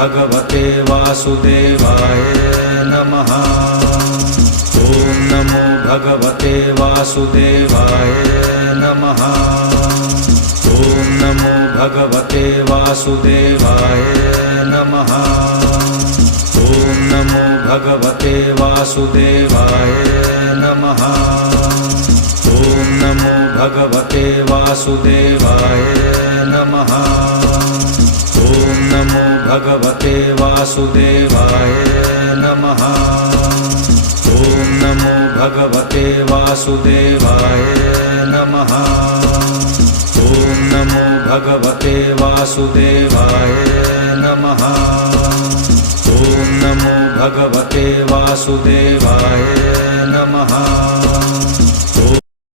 भगवते वासुदेवाय नमः। ॐ नमो भगवते वासुदेवाय नमः। ॐ नमो भगवते वासुदेवाय नमः। ॐ नमो भगवते वासुदेवाय नमः। ॐ नमो भगवते वासुदेवाय नमः। ॐ नमो भगवते वासुदेवाय नमः। ॐ नमो भगवते वासुदेवाय नमः। ॐ नमो भगवते वासुदेवाय नमः। ॐ नमो भगवते वासुदेवाय नमः।